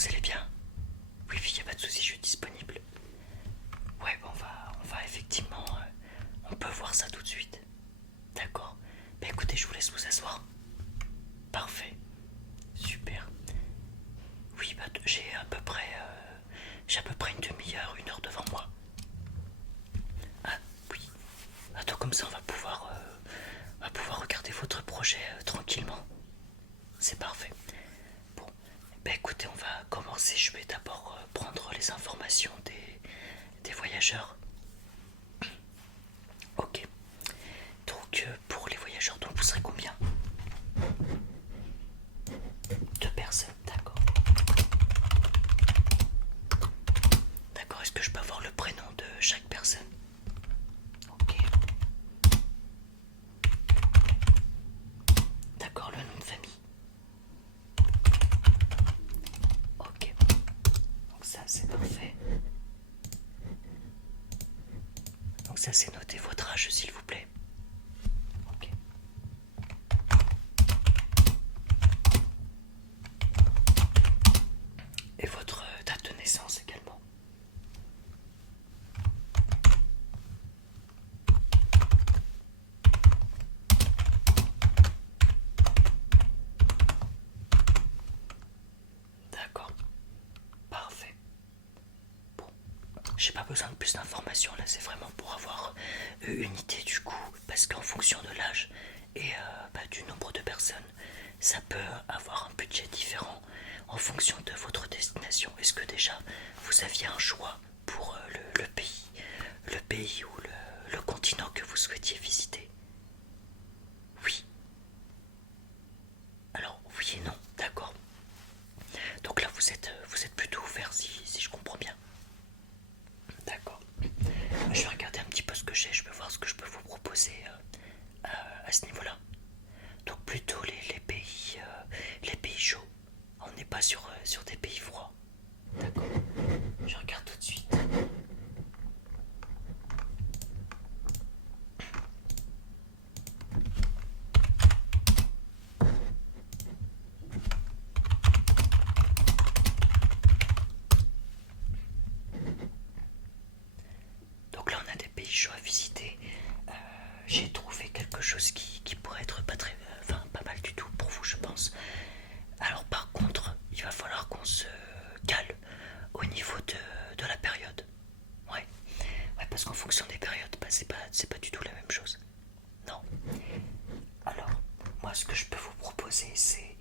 vous allez bien? Oui, oui, y a pas de souci, je suis disponible. Ouais, bon, on va effectivement, on peut voir ça tout de suite. D'accord. Bah écoutez, je vous laisse vous asseoir. Parfait. Super. Oui, bah j'ai à peu près une demi-heure, une heure devant moi. Ah oui. Attends, comme ça on va pouvoir regarder votre projet tranquillement. C'est parfait. Bon, bah écoutez, on va commencer. Je vais d'abord prendre les informations des voyageurs. Ok. Donc pour les voyageurs, donc vous serez combien? Deux personnes, d'accord. D'accord, est-ce que je peux avoir le prénom de chaque personne? Ok. D'accord, le nom de famille. Ok. Donc ça c'est parfait. Donc ça c'est noté, votre âge s'il vous plaît. Ok. Et votre date de naissance également. D'accord. Parfait. Bon. J'ai pas besoin de plus d'informations là, c'est vraiment pour avoir une idée du coup, parce qu'en fonction de l'âge et du nombre de personnes, ça peut avoir un budget différent en fonction de votre destination. Est-ce que déjà vous aviez un choix pour le pays ou le continent que vous souhaitiez visiter? Oui. Alors oui et non, d'accord. Donc là vous êtes plutôt ouvert si je comprends bien. D'accord. Je vais regarder un petit peu ce que j'ai, je vais voir ce que je peux vous proposer à ce niveau-là. Donc plutôt les pays chauds. On n'est pas sur des pays froids. D'accord. Je regarde tout de suite. Donc là on a des pays chauds à visiter. J'ai trouvé quelque chose qui pourrait être pas mal du tout pour vous je pense. Alors par contre, il va falloir qu'on se cale au niveau de la période. Ouais. Ouais, parce qu'en fonction des périodes, c'est pas du tout la même chose. Non. Alors, moi ce que je peux vous proposer c'est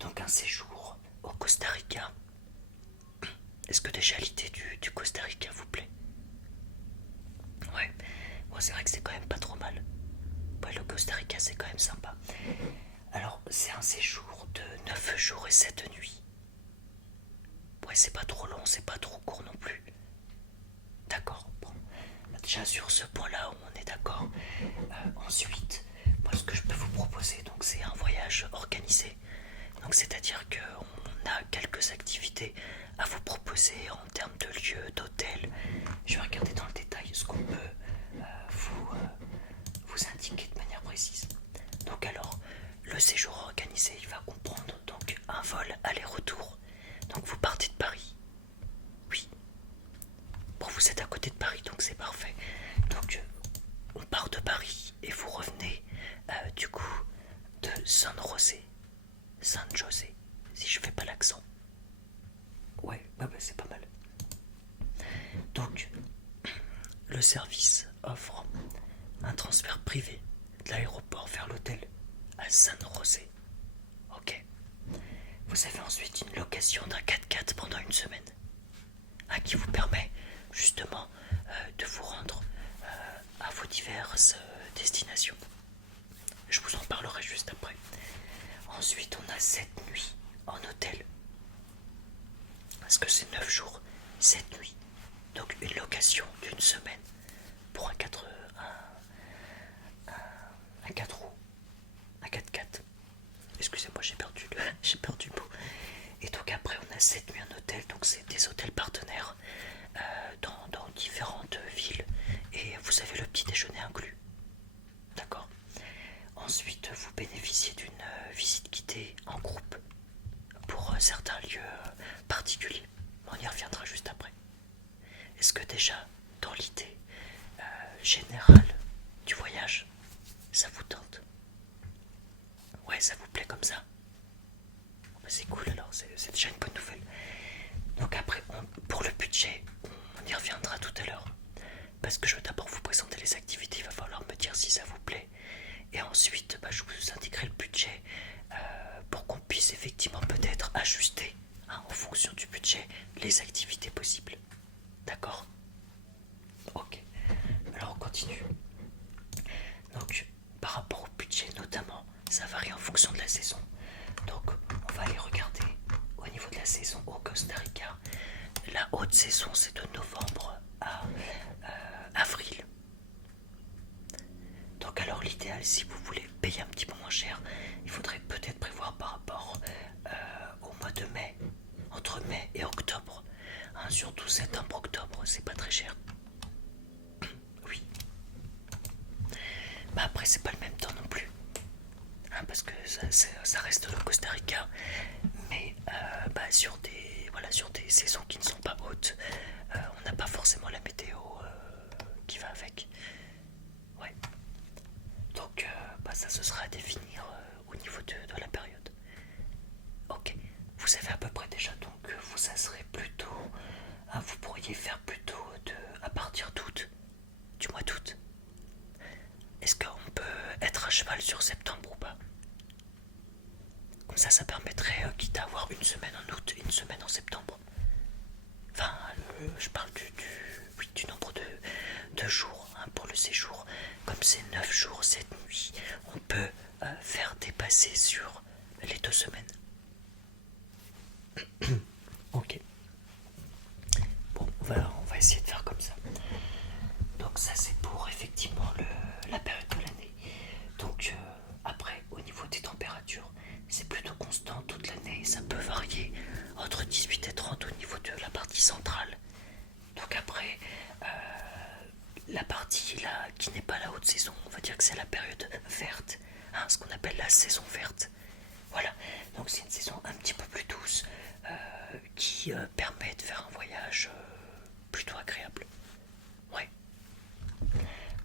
donc un séjour au Costa Rica. Est-ce que déjà l'idée du Costa Rica vous plaît? Ouais. Bon, c'est vrai que c'est quand même pas trop mal. Ouais, le Costa Rica c'est quand même sympa. Alors, c'est un séjour de 9 jours et 7 nuits. Ouais, c'est pas trop long, c'est pas trop court non plus. D'accord, bon. Déjà sur ce point-là, on est d'accord. Ensuite, moi ce que je peux vous proposer, donc c'est un voyage organisé. Donc c'est-à-dire qu'on a quelques activités à vous proposer en termes de lieux, d'hôtels. Je vais regarder dans le détail ce qu'on peut vous indiquer de manière précise. Donc alors, le séjour organisé, il va comprendre donc un vol aller-retour. Donc vous partez de Paris. Oui. Bon, vous êtes à côté de Paris, donc c'est parfait. Donc on part de Paris et vous revenez du coup de San José. San José, si je fais pas l'accent. Ouais, bah c'est pas mal. Donc, le service offre un transfert privé de l'aéroport vers l'hôtel à San José. Ok. Vous avez ensuite une location d'un 4x4 pendant une semaine, qui vous permet justement de vous rendre à vos diverses destinations. Je vous en parlerai juste après. Ensuite, on a 7 nuits en hôtel. Parce que c'est 9 jours, 7 nuits. Donc une location d'une semaine pour un 4 roues, un 4x4. Excusez-moi, j'ai perdu le mot. Et donc après, on a 7 nuits en hôtel. Donc c'est des hôtels partenaires dans différentes villes. Et vous avez le petit déjeuner inclus. D'accord. Ensuite, vous bénéficiez d'une visite guidée en groupe pour certains lieux déjà, dans l'idée générale du voyage, ça vous tente? Ouais, ça vous plaît comme ça? Bah, c'est cool alors, c'est déjà une bonne nouvelle. Donc après, pour le budget, on y reviendra tout à l'heure. Parce que je veux d'abord vous présenter les activités, il va falloir me dire si ça vous plaît. Et ensuite, je vous indiquerai le budget pour qu'on puisse effectivement peut-être ajuster en fonction du budget les activités possibles. D'accord? Ok. Alors on continue. Donc par rapport au budget notamment, ça varie en fonction de la saison. Donc on va aller regarder au niveau de la saison au Costa Rica. La haute saison c'est de novembre à avril. Donc alors l'idéal, si vous voulez payer un petit peu moins cher, il faudrait peut-être prévoir par rapport au mois de mai, entre mai et octobre. Surtout septembre-octobre, c'est pas très cher. Oui. Après c'est pas le même temps non plus. Parce que ça reste le Costa Rica. Mais sur des saisons qui ne sont pas hautes, on n'a pas forcément la météo qui va avec. Ouais. Donc ça ce sera à définir au niveau de la période. Ok, vous savez à peu près déjà, donc ça serait plutôt, vous pourriez faire plutôt à partir d'août, du mois d'août. Est-ce qu'on peut être à cheval sur septembre ou pas? Comme ça permettrait, quitte à avoir une semaine en août et une semaine en septembre. Enfin, je parle du nombre de jours pour le séjour. Comme c'est 9 jours, 7 nuits, on peut faire dépasser sur les 2 semaines. Ok. Bon, on va essayer de faire comme ça. Donc ça c'est pour effectivement la période de l'année. Donc après, au niveau des températures, c'est plutôt constant toute l'année. Ça peut varier entre 18 et 30 au niveau de la partie centrale. Donc après, la partie là qui n'est pas la haute saison, on va dire que c'est la période verte, ce qu'on appelle la saison verte. Voilà, donc c'est une saison un petit peu plus douce qui permet de faire un voyage plutôt agréable. Ouais.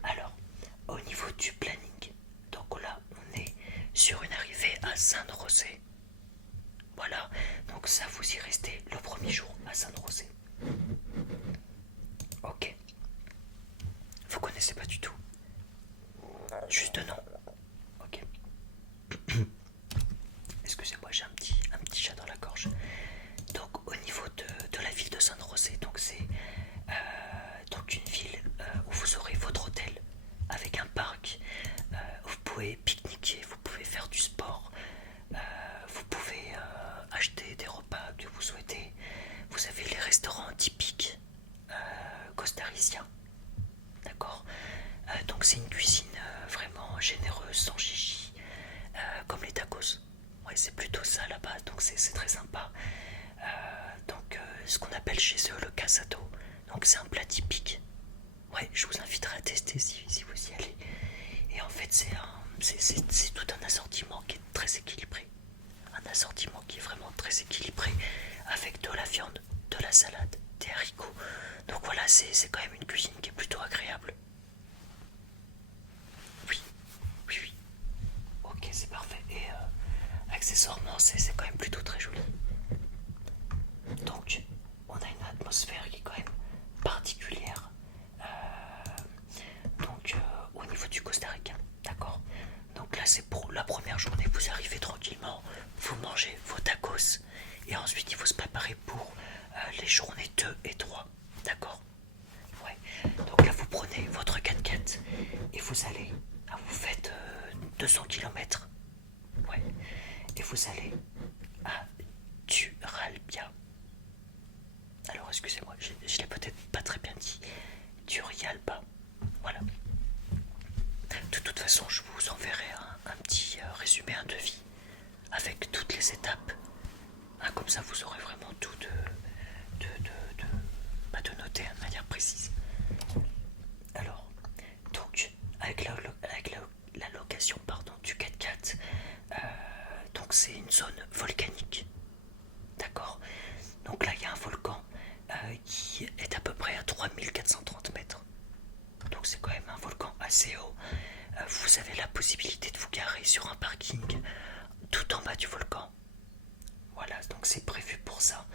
Alors, au niveau du planning, donc là on est sur une arrivée à San José. Voilà, donc ça vous y restez le premier jour à San José. Ok. Vous connaissez pas du tout? Juste non. Ok. Excusez-moi, j'ai un petit chat dans la gorge. Donc au niveau de la ville de San José, donc c'est donc une ville où vous aurez votre hôtel avec un parc. Vous pouvez pique-niquer, vous pouvez faire du sport, vous pouvez acheter des repas que vous souhaitez. Vous avez les restaurants typiques costariciens. D'accord. Donc c'est une cuisine vraiment généreuse, sans chichi, comme les tacos. Ouais, c'est plutôt ça là-bas, donc c'est très sympa. Ce qu'on appelle chez eux le casado. Donc c'est un plat typique. Ouais, je vous inviterai à tester si vous y allez. Et en fait c'est tout un assortiment qui est très équilibré. Un assortiment qui est vraiment très équilibré avec de la viande, de la salade, des haricots. Donc voilà, c'est quand même une cuisine qui est plutôt agréable. Oui, oui, oui. Ok, c'est parfait. Et accessoirement, c'est quand même plutôt très joli. Donc, on a une atmosphère qui est quand même particulière. Au niveau du Costa Rica, d'accord. Donc là, c'est pour la première journée. Vous arrivez tranquillement, vous mangez vos tacos, et ensuite il faut se préparer pour les journées 2 et 3, d'accord. Ouais. Donc là, vous prenez votre 4x4 et vous allez, vous faites 200 km. Ouais. Et vous allez à Turrialba. Alors excusez-moi, je l'ai peut-être pas très bien dit. Turrialba. Voilà. De toute façon, je vous enverrai un petit résumé, un devis avec toutes les étapes. Comme ça, vous aurez vraiment tout de noter de manière précise. Alors, donc, avec la location du 4x4, donc c'est une zone volcanique. D'accord. Donc là, il y a un volcan qui est à peu près à 3400 assez haut, vous avez la possibilité de vous garer sur un parking tout en bas du volcan. Voilà, donc c'est prévu pour ça.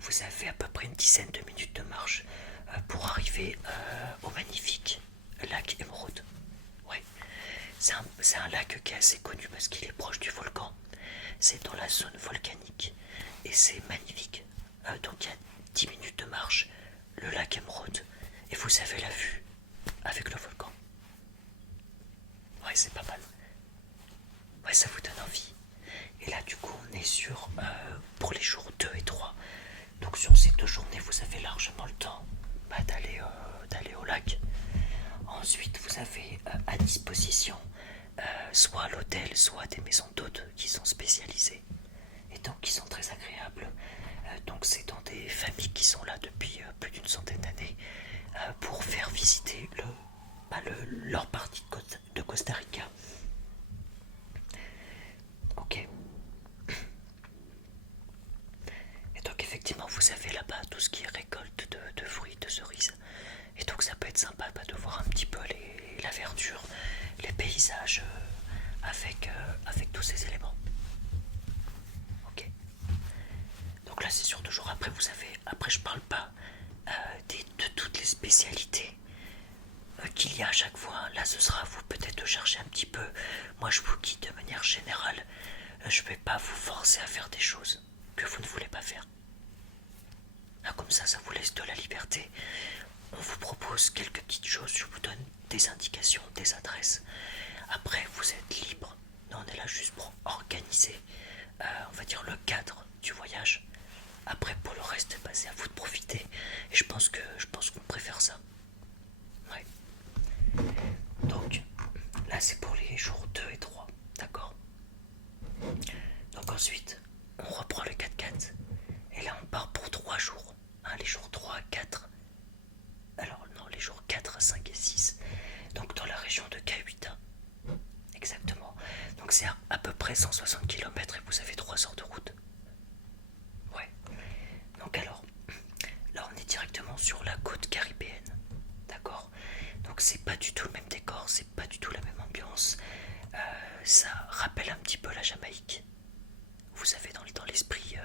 Vous avez à peu près une dizaine de minutes de marche pour arriver au magnifique lac Émeraude. Ouais. C'est un lac qui est assez connu parce qu'il est proche du volcan. C'est dans la zone volcanique et c'est magnifique. Donc il y a 10 minutes de marche, le lac Émeraude, et vous avez la vue avec le volcan. Ouais, c'est pas mal. Ouais, ça vous donne envie. Et là, du coup, on est sur pour les jours 2 et 3. Donc sur ces 2 journées, vous avez largement le temps d'aller au lac. Ensuite, vous avez à disposition soit l'hôtel, soit des maisons d'hôtes qui sont spécialisées et donc qui sont très agréables. Donc c'est dans des familles qui sont là depuis plus d'une centaine d'années pour faire visiter leur partie de Costa Rica. Ok. Et donc effectivement vous avez là-bas tout ce qui est récolte de fruits, de cerises. Et donc ça peut être sympa de voir un petit peu la verdure, les paysages avec tous ces éléments. Ok. Donc là c'est sur 2 jours. Après vous avez, après je parle pas de toutes les spécialités qu'il y a à chaque fois. Là ce sera à vous peut-être de chercher un petit peu. Moi je vous guide de manière générale. Je vais pas vous forcer à faire des choses que vous ne voulez pas faire. Là, comme ça vous laisse de la liberté. On vous propose quelques petites choses, je vous donne des indications, des adresses. Après vous êtes libre. Nous on est là juste pour organiser on va dire le cadre du voyage. Après pour le reste c'est à vous de profiter. Et je pense qu'on préfère ça. Ouais. Donc là c'est pour les jours 2 et 3. D'accord. Donc ensuite on reprend le 4x4. Et là on part pour 3 jours. Les jours 3, 4. Alors non, les jours 4, 5 et 6. Donc dans la région de Cahuita. Exactement. Donc c'est à peu près 160 km et vous avez 3 heures de route. Ouais. Donc alors, là on est directement sur la côte caribéenne. D'accord. Donc c'est pas du tout le même décor, c'est pas du tout la même ambiance. Ça rappelle un petit peu la Jamaïque. Vous savez, dans l'esprit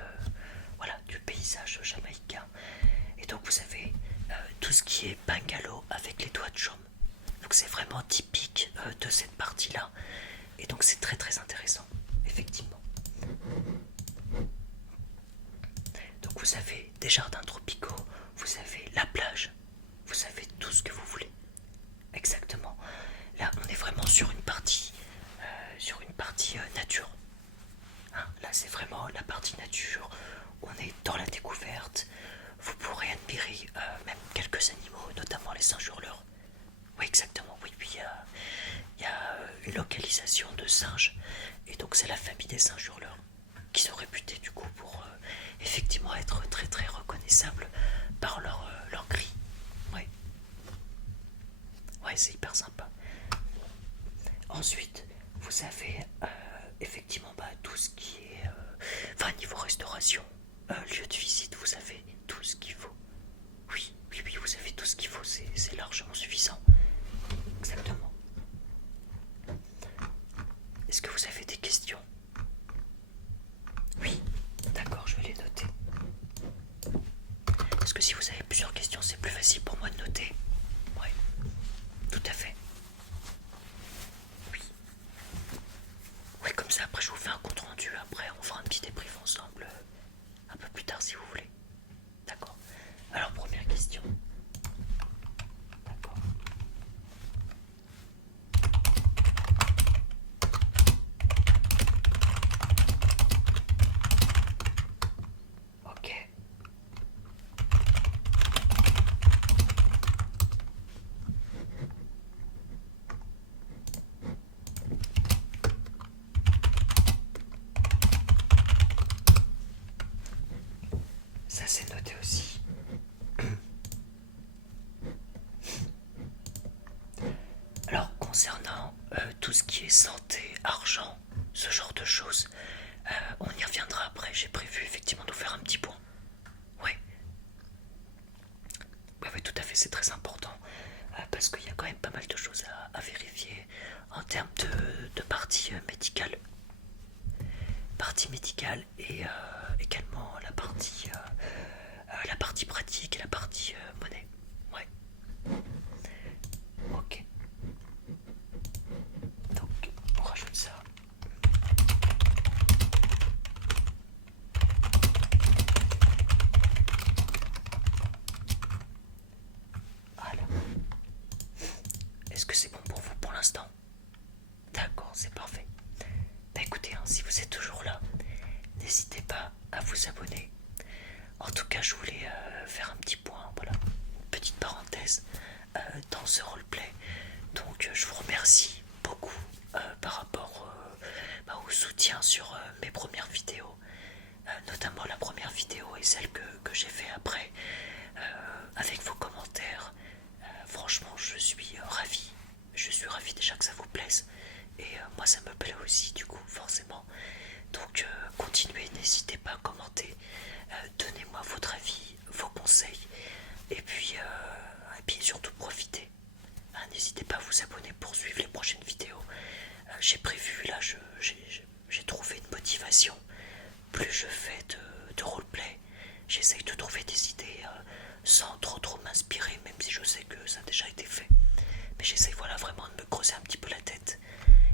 voilà, du paysage jamaïcain. Et donc vous avez tout ce qui est bungalow avec les toits de chaume. Donc c'est vraiment typique de cette partie-là. Et donc c'est très très intéressant, effectivement. Donc vous avez des jardins tropicaux, vous avez la plage, vous avez tout ce que vous voulez. Exactement. Là on est vraiment sur une partie nature. Là c'est vraiment la partie nature. On est dans la découverte. Vous pourrez admirer même quelques animaux, notamment les singes hurleurs. Oui, exactement, oui, puis il y a une localisation de singes, et donc c'est la famille des singes hurleurs, qui sont réputés du coup pour effectivement être très très reconnaissables par leur cri. Ouais. Ouais, c'est hyper sympa. Ensuite, vous avez effectivement tout ce qui est... enfin, niveau restauration, lieu de visite, vous avez tout ce qu'il faut. Oui, oui, oui, vous avez tout ce qu'il faut, c'est largement suffisant. Exactement. Est-ce que vous avez des questions? Oui, d'accord, je vais les noter. Parce que si vous avez plusieurs questions, c'est plus facile pour moi de noter. Oui, tout à fait. Oui. Oui, comme ça, après je vous fais un compte rendu. Après, on fera un petit débrief ensemble un peu plus tard si vous voulez. D'accord. Alors, première question. D'accord. Ok. Ça c'est noté aussi. Alors concernant tout ce qui est santé, argent, ce genre de choses, on y reviendra après. J'ai prévu effectivement de vous faire un petit point. Oui. Oui, oui, tout à fait, c'est très important. parce qu'il y a quand même pas mal de choses à vérifier en termes de partie médicale. Partie médicale et également la partie pratique et la partie monnaie. Ouais. Ok. Donc on rajoute ça. Voilà. Est-ce que c'est bon pour vous pour l'instant? D'accord, c'est parfait. Bah écoutez, hein, si vous êtes toujours là, n'hésitez pas à vous abonner. En tout cas, je voulais faire un petit point, voilà, une petite parenthèse dans ce roleplay. Donc, je vous remercie beaucoup par rapport au soutien sur mes premières vidéos, notamment la première vidéo et celle que j'ai fait après, avec vos commentaires. Franchement, je suis ravi. Je suis ravi déjà que ça vous plaise. Et moi, ça me plaît aussi, du coup, forcément. Donc, continuez, n'hésitez pas à commenter. Donnez-moi votre avis, vos conseils. Et puis surtout, profitez. N'hésitez pas à vous abonner pour suivre les prochaines vidéos. J'ai prévu, là, j'ai trouvé une motivation. Plus je fais de roleplay, j'essaye de trouver des idées sans trop m'inspirer, même si je sais que ça a déjà été fait. Mais j'essaye voilà, vraiment de me creuser un petit peu la tête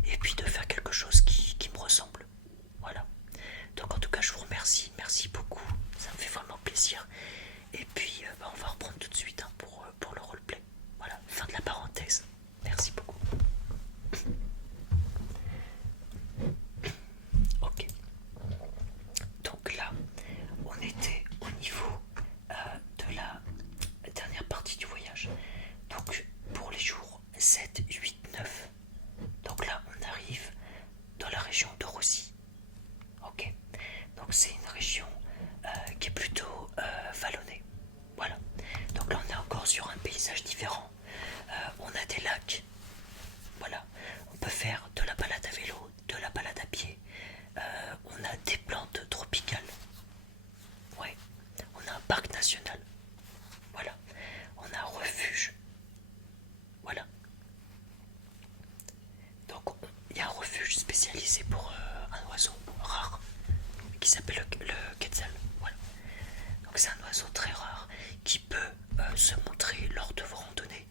et puis de faire quelque chose qui me ressemble. Voilà. Donc en tout cas, je vous remercie. Merci beaucoup. Ça me fait vraiment plaisir. Et puis, on va reprendre tout de suite hein, pour le roleplay. Voilà, fin de la parenthèse. Merci beaucoup. Ok. Donc là, on était au niveau de la dernière partie du voyage. Donc pour les jours 7, 8, 9. Donc là, on arrive dans la région de Rossi. Ok. Donc c'est une région qui est plutôt vallonnée. Voilà. Donc là, on est encore sur un paysage différent. On a des lacs. Voilà. On peut faire de la balade à vélo, de la balade à pied. On a des plantes tropicales. Ouais. On a un parc national. Voilà. On a un refuge. Voilà. Donc il y a un refuge spécialisé pour un oiseau rare qui s'appelle le quetzal. Voilà. Donc c'est un oiseau très rare qui peut se montrer lors de vos randonnées.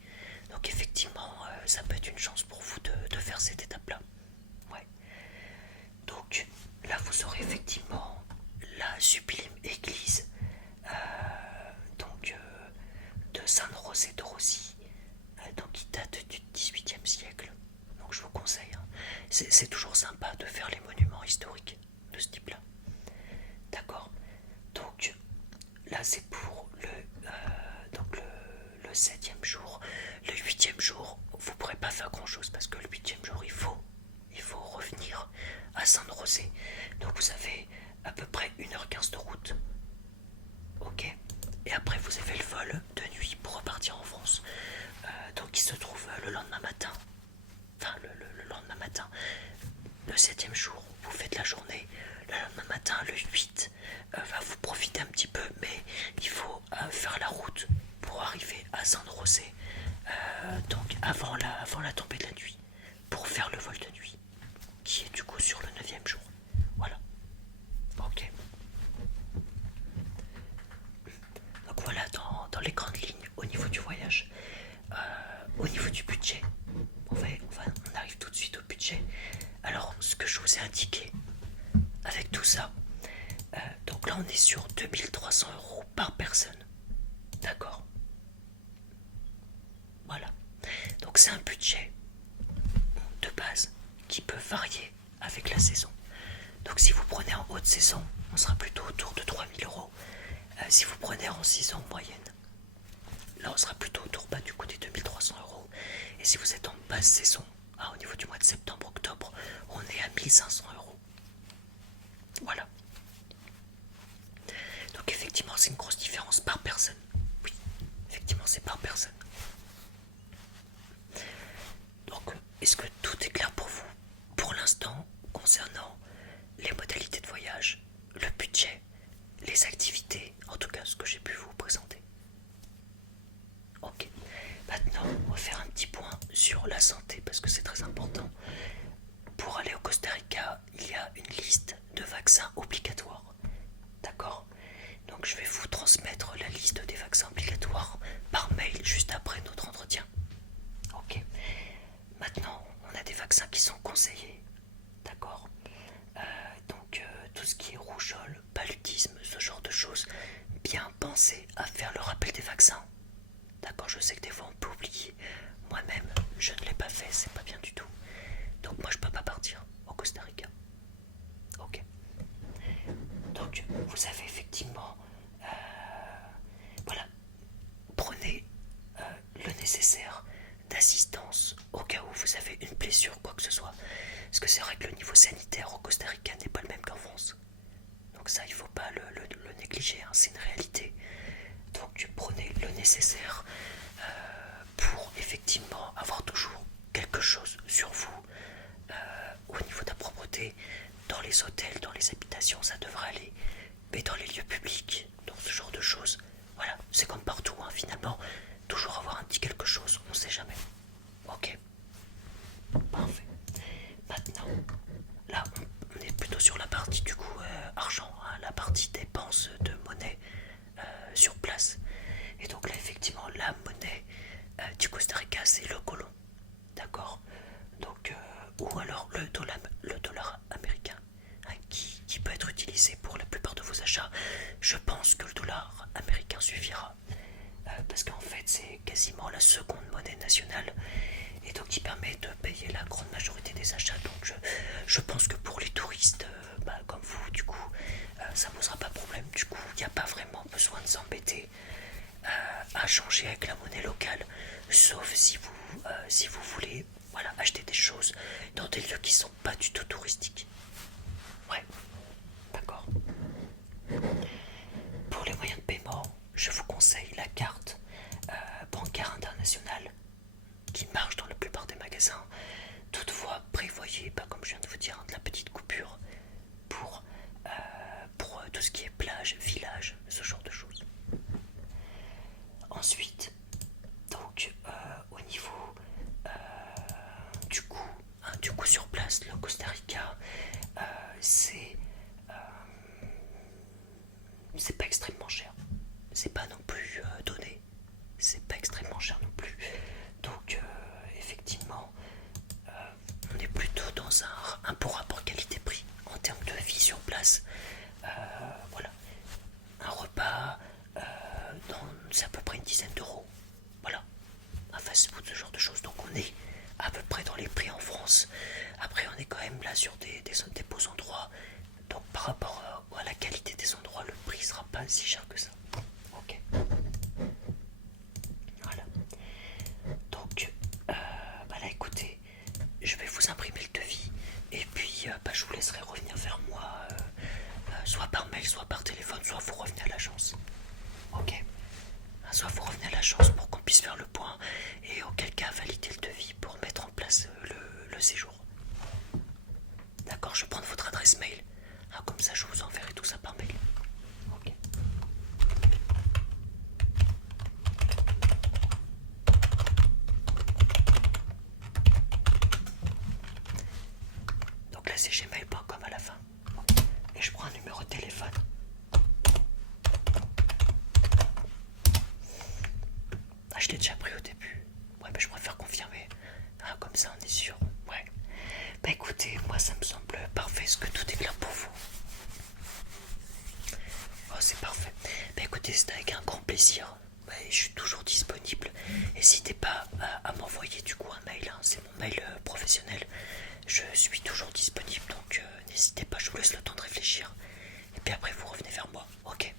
Donc effectivement, ça peut être une chance pour vous de faire cette étape-là. Ouais. Donc là, vous aurez effectivement la sublime église de San José de Rossi, donc qui date du XVIIIe siècle. Donc je vous conseille. Hein. C'est toujours sympa de faire les monuments historiques de ce type-là. D'accord. Donc là, c'est pour le 7e jour. Le 8e jour, vous ne pourrez pas faire grand-chose parce que le 8e jour, il faut revenir à San José. Donc vous avez à peu près 1h15 de route. Ok. Et après, vous avez le vol de nuit pour repartir en France. Donc il se trouve le lendemain matin. Enfin, le lendemain matin. Le 7e jour, vous faites la journée. Le lendemain matin, le 8, vous profitez un petit peu, mais il faut faire la route pour arriver à San José, donc avant la tombée de la nuit, pour faire le vol de nuit, qui est du coup sur le 9e jour. Voilà. Ok. Donc voilà dans les grandes lignes au niveau du voyage. Au niveau du budget, on arrive tout de suite au budget. Alors, ce que je vous ai indiqué avec tout ça, donc là on est sur 2 300 € par personne. D'accord. Voilà. Donc c'est un budget de base qui peut varier avec la saison. Donc si vous prenez en haute saison, on sera plutôt autour de 3 000 €. Si vous prenez en saison moyenne, là on sera plutôt autour du coup des 2 300 €. Et si vous êtes en basse saison, au niveau du mois de septembre-octobre, on est à 1 500 €. Voilà. Donc effectivement c'est une grosse différence par personne. Oui, effectivement c'est par personne. Donc est-ce que tout est clair pour vous pour l'instant concernant les modalités de voyage, le budget, les activités, en tout cas ce que j'ai pu vous présenter? Ok, maintenant on va faire vaccins obligatoires. D'accord? Donc je vais vous transmettre la liste des vaccins obligatoires par mail juste après notre entretien. Ok. Maintenant, on a des vaccins qui sont conseillés. D'accord? Tout ce qui est rougeole, paludisme, ce genre de choses, bien penser à faire le rappel des vaccins. D'accord, je sais que des fois on peut oublier. Moi-même, je ne l'ai pas fait, c'est pas bien du tout. Donc moi je peux pas partir au Costa Rica. Ok. Donc vous avez effectivement, voilà, prenez le nécessaire d'assistance au cas où vous avez une blessure, quoi que ce soit. Parce que c'est vrai que le niveau sanitaire au Costa Rica n'est pas le même qu'en France. Donc ça, il ne faut pas le négliger, hein, c'est une réalité. Donc prenez le nécessaire pour effectivement avoir toujours quelque chose sur vous au niveau de la propreté. Dans les hôtels, dans les habitations, ça devrait aller. Mais dans les lieux publics, dans ce genre de choses, voilà, c'est comme partout, hein, finalement. Toujours avoir un petit quelque chose, on ne sait jamais. Ok. Parfait. Maintenant, là, on est plutôt sur la partie du coup argent, hein, la partie dépenses de monnaie sur place. Et donc là, effectivement, la monnaie du Costa Rica, c'est le colon. D'accord? Donc, ou alors le dollar américain, hein, qui peut être utilisé pour la plupart de vos achats. Je pense que le dollar américain suffira. Parce qu'en fait, c'est quasiment la seconde monnaie nationale. Et donc, qui permet de payer la grande majorité des achats. Donc, je pense que pour les touristes, comme vous, du coup, ça ne posera pas de problème. Du coup, il n'y a pas vraiment besoin de s'embêter à changer avec la monnaie locale, sauf si vous voulez, voilà, acheter des choses dans des lieux qui sont pas du tout touristiques. Ouais, d'accord. Pour les moyens de paiement, je vous conseille la carte bancaire internationale qui marche dans la plupart des magasins. Toutefois, prévoyez, comme je viens de vous dire, de la petite coupure pour tout ce qui est plage, village, ce genre de choses. Ensuite, donc au niveau du coup sur place, le Costa Rica, c'est pas extrêmement cher. C'est pas non plus donné. C'est pas extrêmement cher non plus. Donc effectivement, on est plutôt dans un bon rapport qualité-prix en termes de vie sur place. Voilà, un repas, c'est à peu près une dizaine d'euros. Voilà, un fast-food, ce genre de choses. Donc on est à peu près dans les prix en France. Après, on est quand même là sur des beaux endroits. Donc par rapport à la qualité des endroits, le prix sera pas si cher que ça. Ok. Voilà. Donc, là écoutez, je vais vous imprimer le devis. Et puis, je vous laisserai revenir vers moi, soit par mail, soit par téléphone, soit vous revenez à l'agence. Ok. Soit vous revenez à l'agence pour qu'on puisse faire le point. Et auquel cas, valider le devis pour mettre en place le séjour. D'accord, je vais prendre votre adresse mail. Comme ça, je vous enverrai tout ça par mail. Ok. Donc là, c'est gmail.com à la fin. Et je prends un numéro de téléphone. Je l'ai déjà pris au début. Ouais, je préfère confirmer. Comme ça, on est sûr. Ouais. Écoutez, moi, ça me semble parfait. Est-ce que tout est clair pour vous? Oh, c'est parfait. Écoutez, c'est avec un grand plaisir. Je suis toujours disponible. N'hésitez pas à m'envoyer du coup un mail. C'est mon mail professionnel. Je suis toujours disponible. Donc, n'hésitez pas. Je vous laisse le temps de réfléchir. Et puis après, vous revenez vers moi. Ok?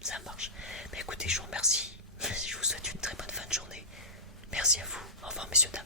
Ça marche. Écoutez, je vous remercie. Je vous souhaite une très bonne fin de journée. Merci à vous. Au revoir, messieurs, dames.